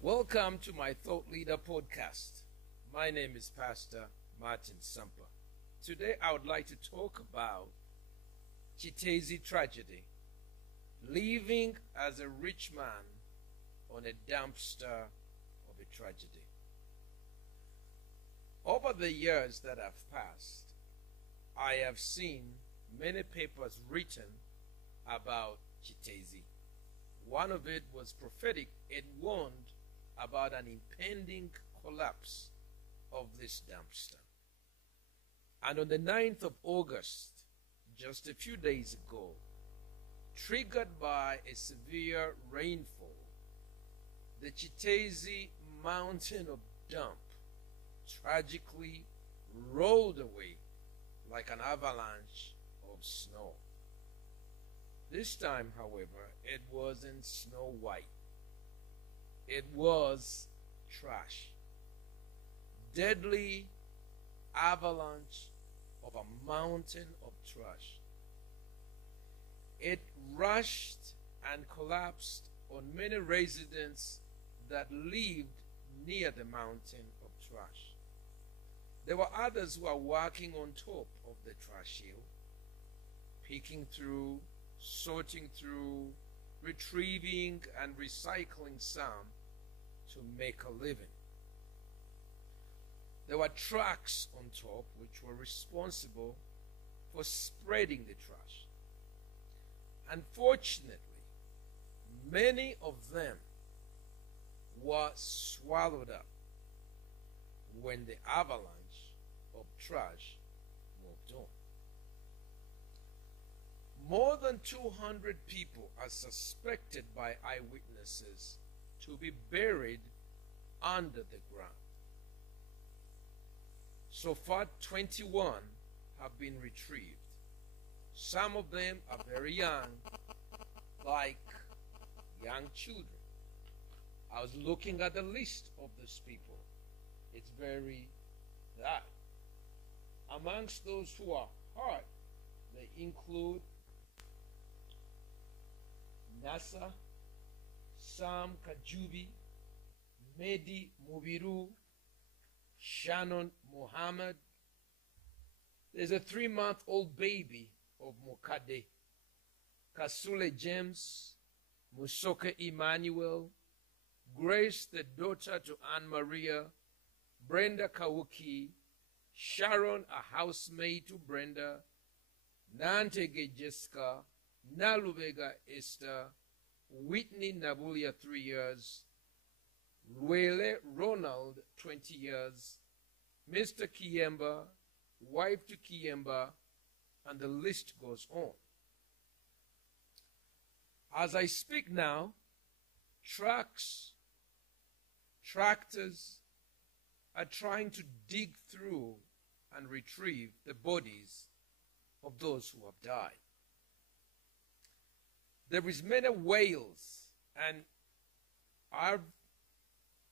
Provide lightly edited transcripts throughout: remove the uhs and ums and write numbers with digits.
Welcome to my Thought Leader podcast. My name is Pastor Martin Sampa. Today I would like to talk about Kiteezi Tragedy, living as a rich man on a dumpster of a tragedy. Over the years that have passed, I have seen many papers written about Kiteezi. One of it was prophetic. It warned about an impending collapse of this dumpster. And on the 9th of August, just a few days ago, triggered by a severe rainfall, the Kiteezi mountain of dump tragically rolled away like an avalanche of snow. This time, however, it wasn't snow white. It was trash. Deadly avalanche of a mountain of trash. It rushed and collapsed on many residents that lived near the mountain of trash. There were others who were walking on top of the trash hill, picking through, sorting through, retrieving and recycling some to make a living. There were trucks on top which were responsible for spreading the trash. Unfortunately, many of them were swallowed up when the avalanche of trash moved on. More than 200 people are suspected by eyewitnesses to be buried under the ground. So far, 21 have been retrieved. Some of them are very young, like young children. I was looking at the list of these people. It's very that. Amongst those who are hurt, they include Nasa, Sam Kajubi, Mehdi Mubiru, Shannon Mohammed. There's a 3-month-old baby of Mokade, Kasule James, Musoke Emmanuel, Grace, the daughter to Anne Maria, Brenda Kawuki, Sharon, a housemaid to Brenda, Nantege Jessica, Nalubega Esther, Whitney Nabulia 3 years, Luele Ronald 20 years, Mr. Kiemba, wife to Kiemba, and the list goes on. As I speak now, trucks, tractors are trying to dig through and retrieve the bodies of those who have died. There is many wails, and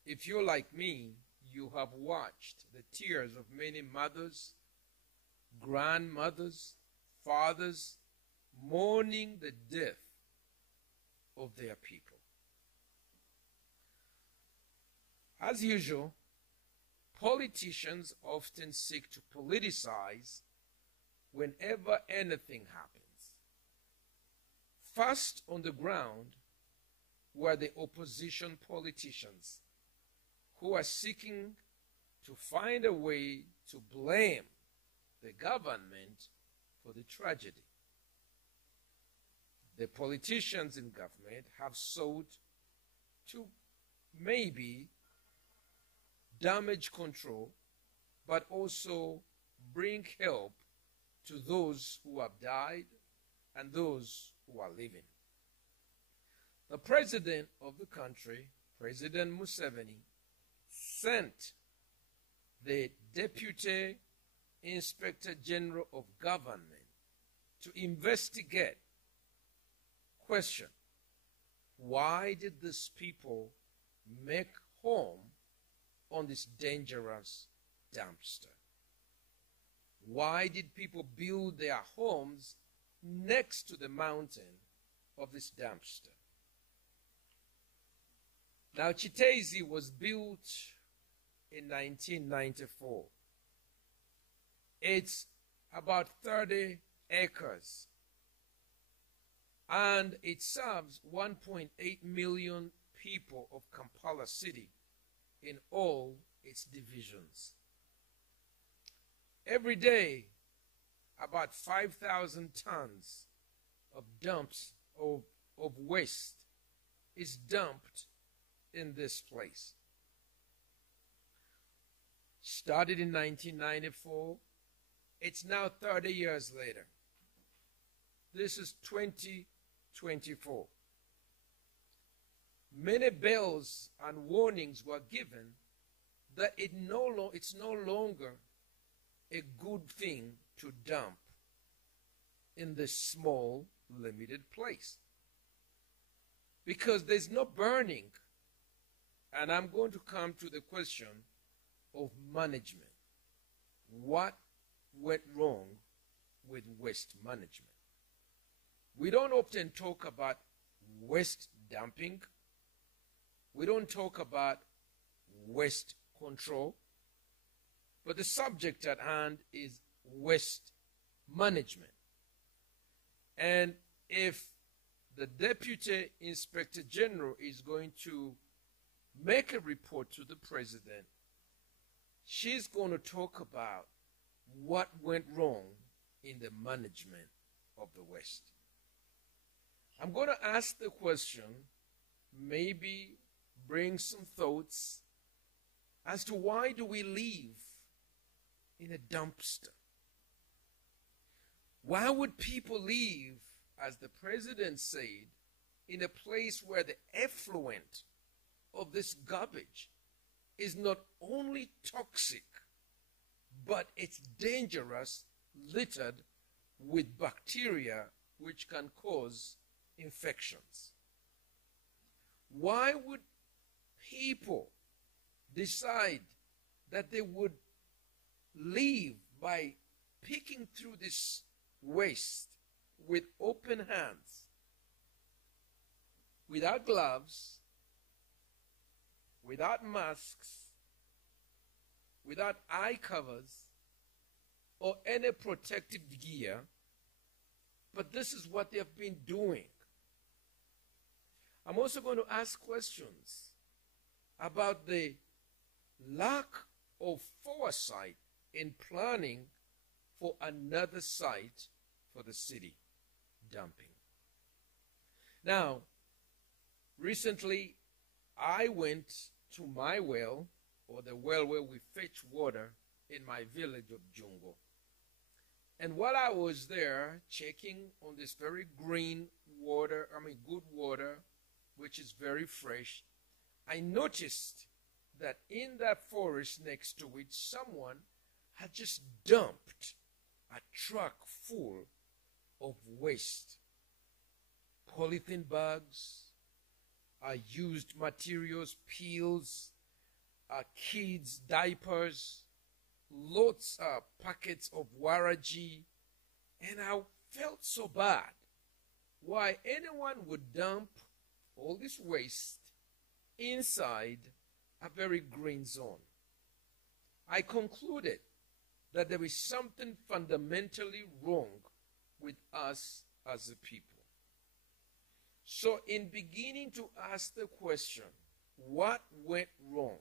if you're like me, you have watched the tears of many mothers, grandmothers, fathers mourning the death of their people. As usual, politicians often seek to politicize whenever anything happens. First on the ground were the opposition politicians who are seeking to find a way to blame the government for the tragedy. The politicians in government have sought to maybe damage control, but also bring help to those who have died and those who are living. The president of the country, President Museveni, sent the Deputy Inspector General of Government to investigate. Question: why did these people make home on this dangerous dumpster? Why did people build their homes next to the mountain of this dumpster? Now, Kiteezi was built in 1994. It's about 30 acres, and it serves 1.8 million people of Kampala City in all its divisions. Every day, about 5,000 tons of dumps of waste is dumped in this place. Started in 1994. It's now 30 years later. This is 2024. Many bells and warnings were given that it's no longer a good thing to dump in this small, limited place. Because there's no burning. And I'm going to come to the question of management. What went wrong with waste management? We don't often talk about waste dumping. We don't talk about waste control. But the subject at hand is waste management. And if the Deputy Inspector General is going to make a report to the President, she's going to talk about what went wrong in the management of the waste. I'm going to ask the question, maybe bring some thoughts as to why do we live in a dumpster? Why would people live, as the President said, in a place where the effluent of this garbage is not only toxic, but it's dangerous, littered with bacteria which can cause infections? Why would people decide that they would live by picking through this waste with open hands, without gloves, without masks, without eye covers, or any protective gear? But this is what they have been doing. I'm also going to ask questions about the lack of foresight in planning for another site for the city dumping. Now, recently I went to my well, or the well where we fetch water in my village of Jungo. And while I was there checking on this very green water, good water, which is very fresh, I noticed that in that forest next to it, someone had just dumped a truck full of waste. Polythene bags, used materials, peels, kids' diapers, lots of packets of waraji, and I felt so bad. Why anyone would dump all this waste inside a very green zone? I concluded that there is something fundamentally wrong with us as a people. So in beginning to ask the question, what went wrong?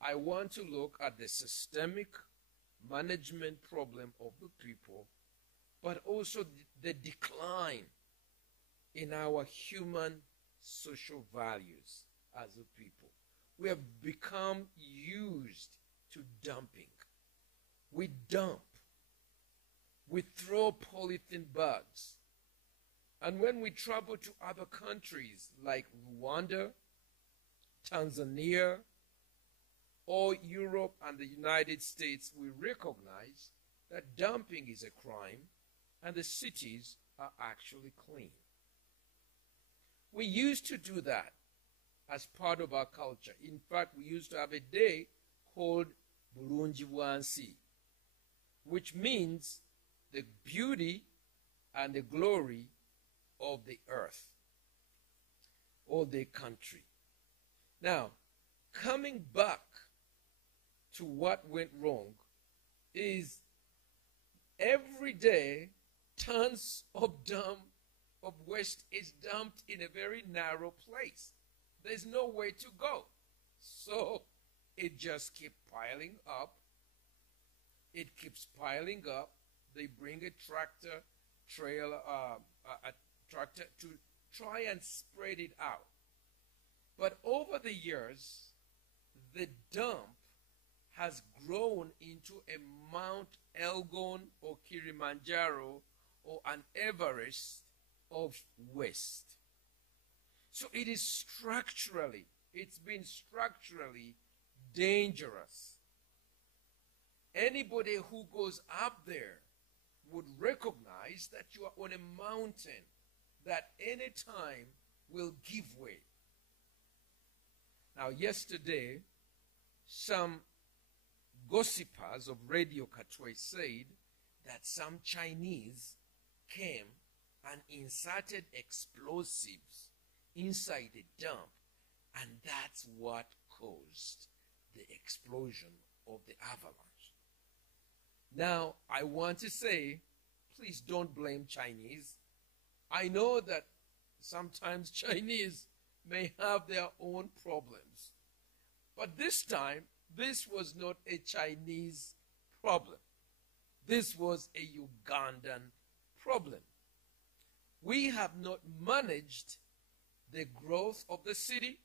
I want to look at the systemic management problem of the people, but also the decline in our human social values as a people. We have become used to dumping. We dump. We throw polythene bags. And when we travel to other countries like Rwanda, Tanzania, or Europe and the United States, we recognize that dumping is a crime and the cities are actually clean. We used to do that as part of our culture. In fact, we used to have a day called Bulungi Bwansi, which means the beauty and the glory of the earth or the country. Now, coming back to what went wrong is every day tons of waste is dumped in a very narrow place. There's no way to go. So it just keeps piling up. It keeps piling up. They bring a tractor to try and spread it out. But over the years, the dump has grown into a Mount Elgon or Kilimanjaro or an Everest of waste. So it's been structurally dangerous. Anybody who goes up there would recognize that you are on a mountain that any time will give way. Now, yesterday, some gossipers of Radio Katwe said that some Chinese came and inserted explosives inside the dump, and that's what caused the explosion of the avalanche. Now, I want to say, please don't blame Chinese. I know that sometimes Chinese may have their own problems. But this time, this was not a Chinese problem. This was a Ugandan problem. We have not managed the growth of the city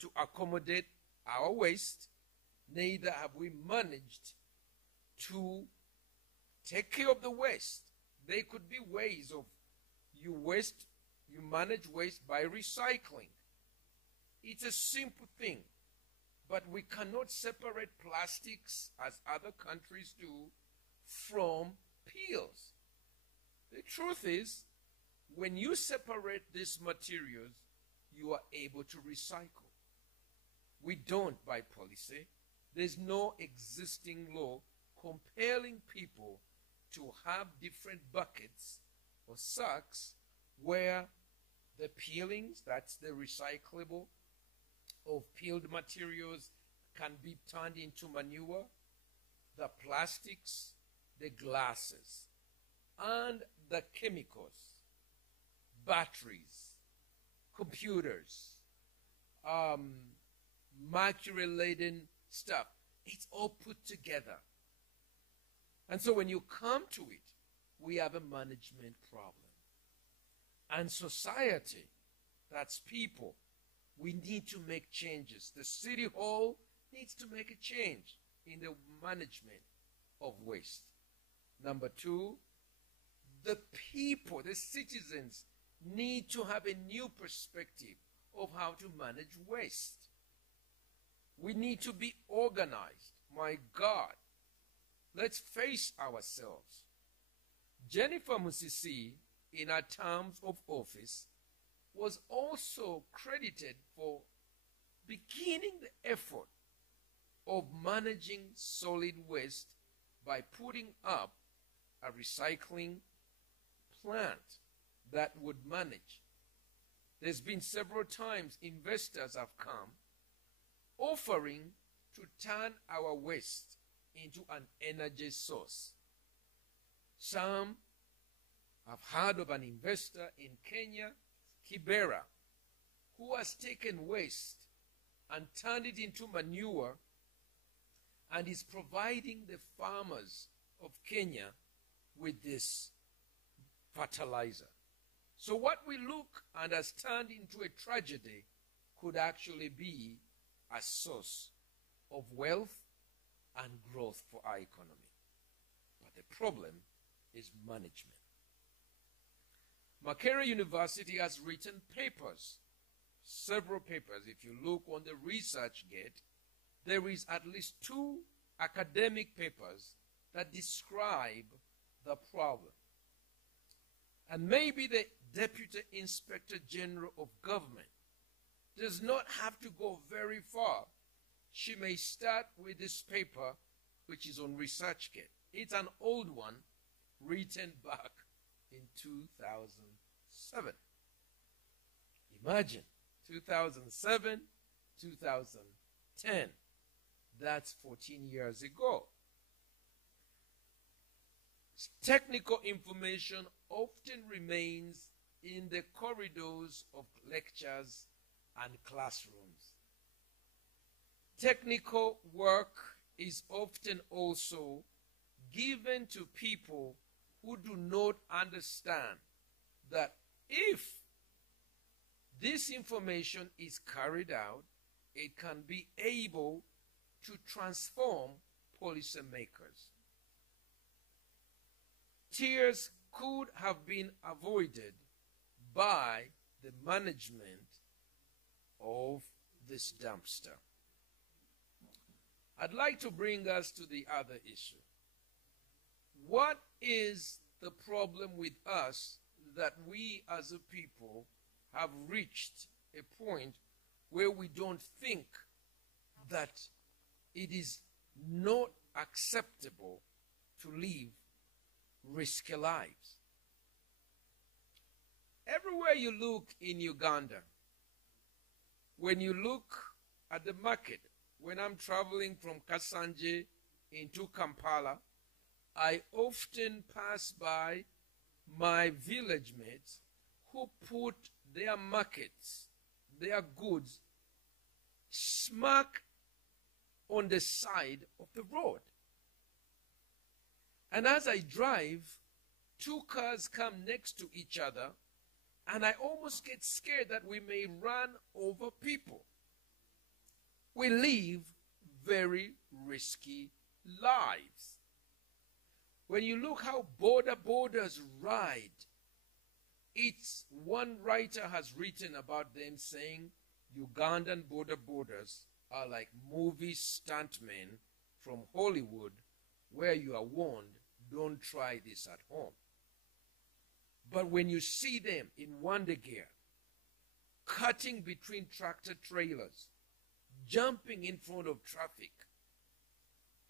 to accommodate our waste. Neither have we managed to take care of the waste. There could be ways of you manage waste by recycling. It's a simple thing, but we cannot separate plastics as other countries do from peels. The truth is, when you separate these materials, you are able to recycle. We don't by policy. There's no existing law compelling people to have different buckets or sacks where the peelings, that's the recyclable of peeled materials, can be turned into manure, the plastics, the glasses, and the chemicals, batteries, computers, mercury-laden stuff. It's all put together. And so when you come to it, we have a management problem. And society, that's people, we need to make changes. The city hall needs to make a change in the management of waste. Number two, the people, the citizens, need to have a new perspective of how to manage waste. We need to be organized. My God, let's face ourselves. Jennifer Musisi, in her terms of office, was also credited for beginning the effort of managing solid waste by putting up a recycling plant that would manage. There's been several times investors have come offering to turn our waste into an energy source. Some have heard of an investor in Kenya, Kibera, who has taken waste and turned it into manure and is providing the farmers of Kenya with this fertilizer. So what we look and has turned into a tragedy could actually be a source of wealth and growth for our economy. But the problem is management. Makerere University has written papers, several papers. If you look on the ResearchGate, there is at least 2 academic papers that describe the problem. And maybe the Deputy Inspector General of Government does not have to go very far. She may start with this paper, which is on ResearchGate. It's an old one, written back in 2007. Imagine, 2007, 2010. That's 14 years ago. Technical information often remains in the corridors of lectures and classrooms. Technical work is often also given to people who do not understand that if this information is carried out, it can be able to transform policymakers. Tears could have been avoided by the management of this dumpster. I'd like to bring us to the other issue. What is the problem with us that we as a people have reached a point where we don't think that it is not acceptable to live risky lives? Everywhere you look in Uganda, when you look at the market, when I'm traveling from Kasanje into Kampala, I often pass by my village mates who put their markets, their goods, smack on the side of the road. And as I drive, two cars come next to each other, and I almost get scared that we may run over people. We live very risky lives. When you look how borders ride, it's one writer has written about them saying Ugandan borders are like movie stuntmen from Hollywood, where you are warned, don't try this at home. But when you see them in wonder gear, cutting between tractor trailers, jumping in front of traffic,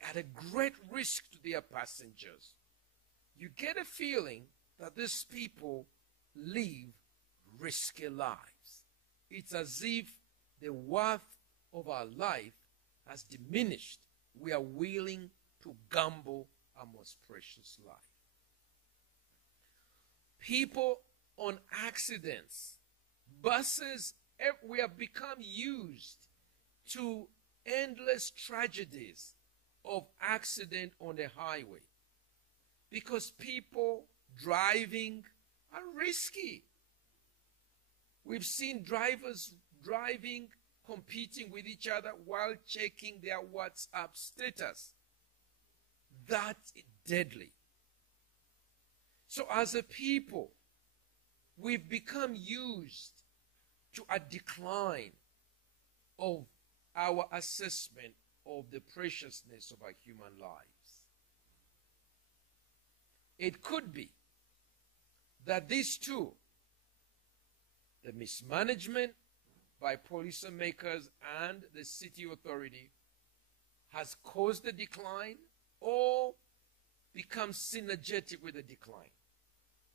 at a great risk to their passengers, you get a feeling that these people live risky lives. It's as if the worth of our life has diminished. We are willing to gamble our most precious life. People on accidents, buses, we have become used to endless tragedies of accident on the highway because people driving are risky. We've seen drivers driving, competing with each other while checking their WhatsApp status. That's deadly. So as a people, we've become used to a decline of our assessment of the preciousness of our human lives. It could be that these two, the mismanagement by policymakers and the city authority, has caused the decline or become synergetic with the decline.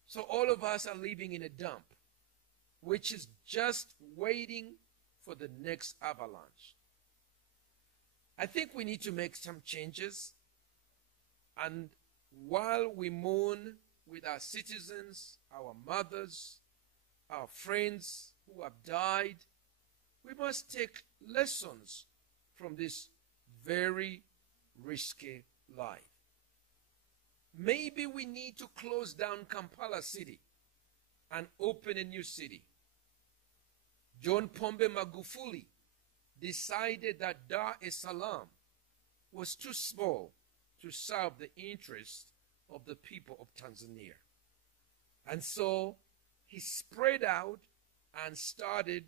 So all of us are living in a dump, which is just waiting for the next avalanche. I think we need to make some changes, and while we mourn with our citizens, our mothers, our friends who have died, we must take lessons from this very risky life. Maybe we need to close down Kampala city and open a new city. John Pombe Magufuli decided that Dar es Salaam was too small to serve the interests of the people of Tanzania. And so he spread out and started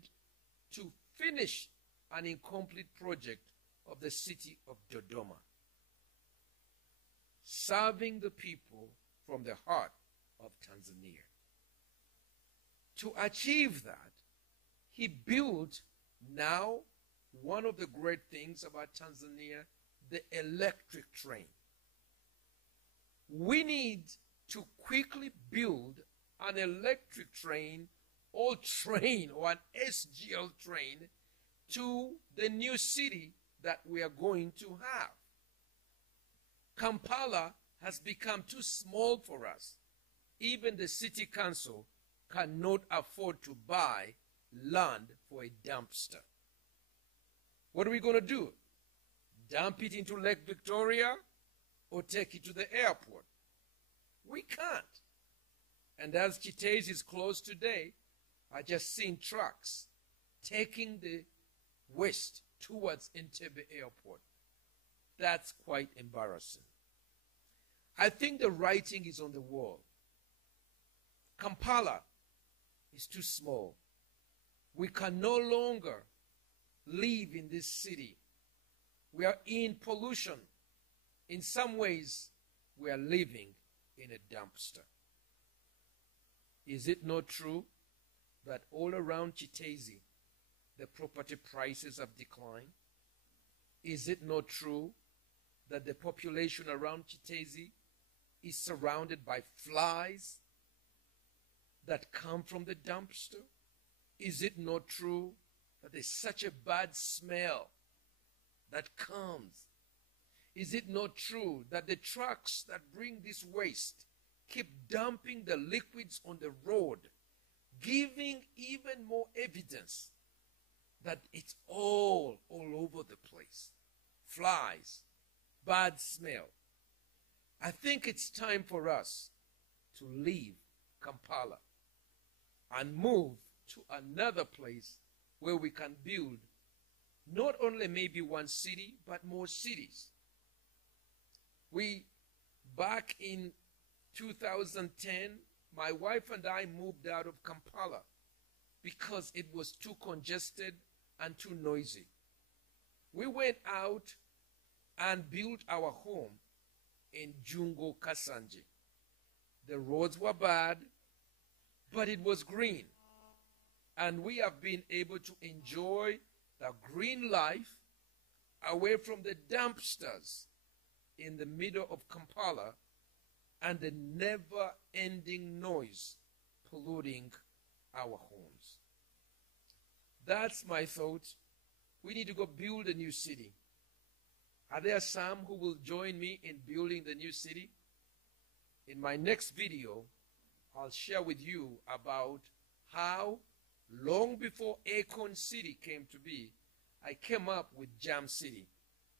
to finish an incomplete project of the city of Dodoma, serving the people from the heart of Tanzania. To achieve that, he built now one of the great things about Tanzania, the electric train. We need to quickly build an electric train or an SGL train to the new city that we are going to have. Kampala has become too small for us. Even the city council cannot afford to buy land for a dumpster. What are we going to do? Dump it into Lake Victoria or take it to the airport? We can't. And as Kiteezi is closed today, I just seen trucks taking the waste towards Entebbe Airport. That's quite embarrassing. I think the writing is on the wall. Kampala is too small. We can no longer live in this city. We are in pollution. In some ways, we are living in a dumpster. Is it not true that all around Kiteezi, the property prices have declined? Is it not true that the population around Kiteezi is surrounded by flies that come from the dumpster? Is it not true that there's such a bad smell that comes? Is it not true that the trucks that bring this waste keep dumping the liquids on the road, giving even more evidence that it's all over the place? Flies, bad smell. I think it's time for us to leave Kampala and move to another place where we can build not only maybe one city, but more cities. Back in 2010, my wife and I moved out of Kampala because it was too congested and too noisy. We went out and built our home in Jungo Kasanje. The roads were bad, but it was green. And we have been able to enjoy the green life away from the dumpsters in the middle of Kampala and the never-ending noise polluting our homes. That's my thought. We need to go build a new city. Are there some who will join me in building the new city? In my next video, I'll share with you about how, long before Acorn City came to be, I came up with Jam City.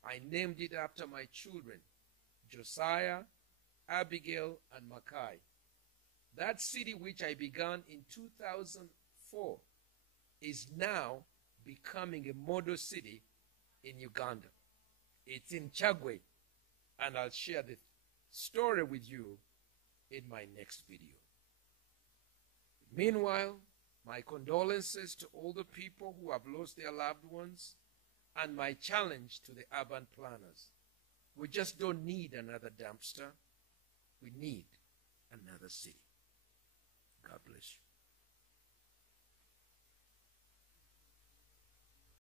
I named it after my children, Josiah, Abigail, and Makai. That city, which I began in 2004, is now becoming a model city in Uganda. It's in Chagwe, and I'll share the story with you in my next video. Meanwhile, my condolences to all the people who have lost their loved ones, and my challenge to the urban planners. We just don't need another dumpster. We need another city. God bless you.